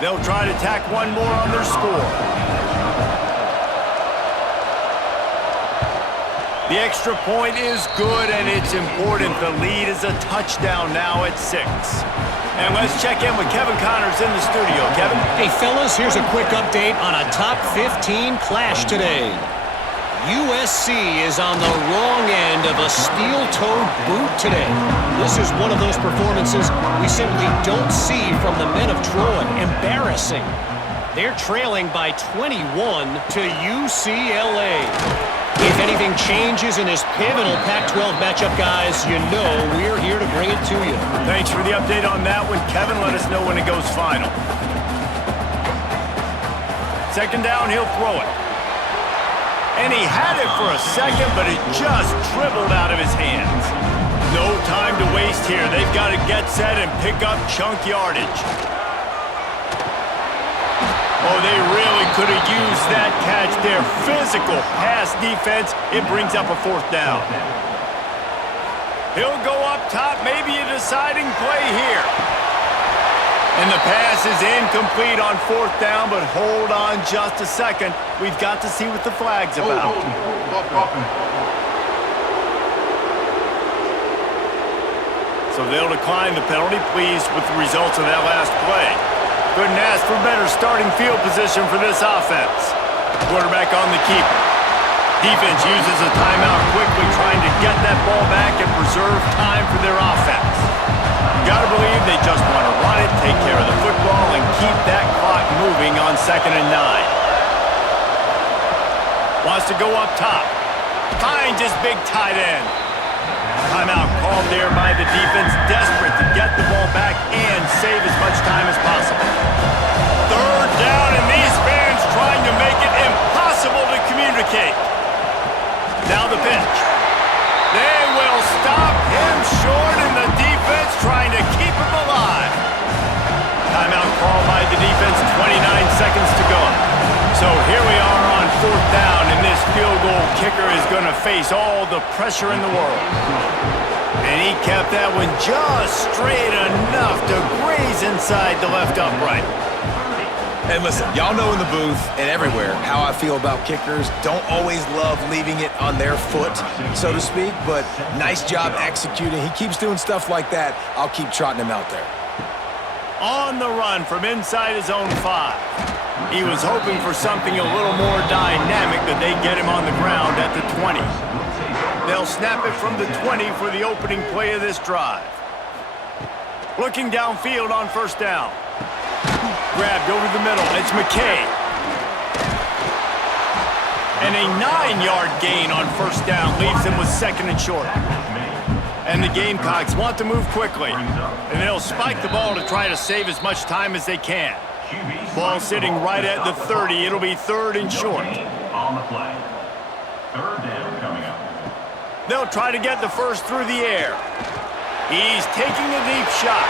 They'll try to tack one more on their score. The extra point is good, and it's important. The lead is a touchdown now at 6. And let's check in with Kevin Connors in the studio. Kevin? Hey, fellas, here's a quick update on a top 15 clash today. USC is on the wrong end of a steel-toed boot today. This is one of those performances we simply don't see from the men of Troy. Embarrassing. They're trailing by 21 to UCLA. If anything changes in this pivotal Pac-12 matchup, guys, you know we're here to bring it to you. Thanks for the update on that one, Kevin. Let us know when it goes final. Second down, he'll throw it. And he had it for a second, but it just dribbled out of his hands. No time to waste here. They've got to get set and pick up chunk yardage. Oh, they really could have used that catch there. Physical pass defense. It brings up a 4th down. He'll go up top. Maybe a deciding play here. And the pass is incomplete on 4th down, but hold on just a second. We've got to see what the flag's about. So they'll decline the penalty, pleased with the results of that last play. Couldn't ask for better starting field position for this offense. Quarterback on the keeper. Defense uses a timeout quickly, trying to get that ball back and preserve time for their offense. You gotta believe they just want to run it, take care of the football, and keep that clock moving on 2nd and 9. Wants to go up top. Finds his big tight end. Timeout called there by the defense, desperate to get the ball back and save as much time as possible. 3rd down, and these fans trying to make it impossible to communicate. Now the pitch. They will stop him short, and the defense trying to keep him alive. Timeout called by the defense, 29 seconds to go. So here we are on 4th down, and this field goal kicker is going to face all the pressure in the world. And he kept that one just straight enough to graze inside the left upright. And listen, y'all know in the booth and everywhere how I feel about kickers. Don't always love leaving it on their foot, so to speak, but nice job executing. He keeps doing stuff like that. I'll keep trotting him out there. On the run from inside his own 5. He was hoping for something a little more dynamic, but they get him on the ground at the 20. They'll snap it from the 20 for the opening play of this drive. Looking downfield on 1st down. Grabbed over the middle. It's McKay. And a 9-yard gain on 1st down leaves him with 2nd and short. And the Gamecocks want to move quickly. And they'll spike the ball to try to save as much time as they can. Ball sitting right at the 30. It'll be 3rd and short. On the play. 3rd down coming up. They'll try to get the first through the air. He's taking a deep shot.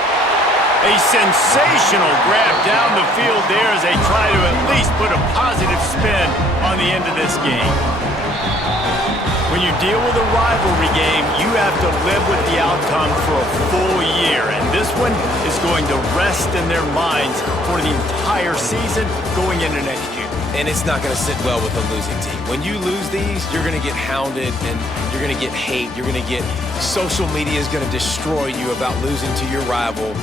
A sensational grab down the field there as they try to at least put a positive spin on the end of this game. When you deal with a rivalry game, you have to live with the outcome for a full year. And this one is going to rest in their minds for the entire season going into next year. And it's not going to sit well with a losing team. When you lose these, you're going to get hounded and you're going to get hate. You're going to get social media is going to destroy you about losing to your rival.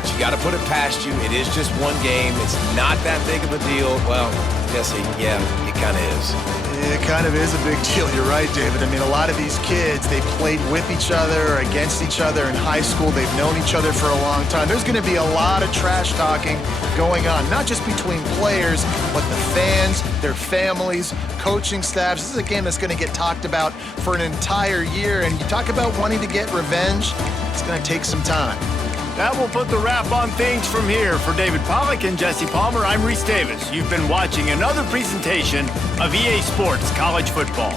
But you got to put it past you. It is just one game. It's not that big of a deal. Well, Jesse, yeah, it kind of is. It kind of is a big deal. You're right, David. I mean, a lot of these kids, they played with each other or against each other in high school. They've known each other for a long time. There's going to be a lot of trash talking going on, not just between players, but the fans, their families, coaching staffs. This is a game that's going to get talked about for an entire year. And you talk about wanting to get revenge, it's going to take some time. That will put the wrap on things from here. For David Pollack and Jesse Palmer, I'm Reese Davis. You've been watching another presentation of EA Sports College Football.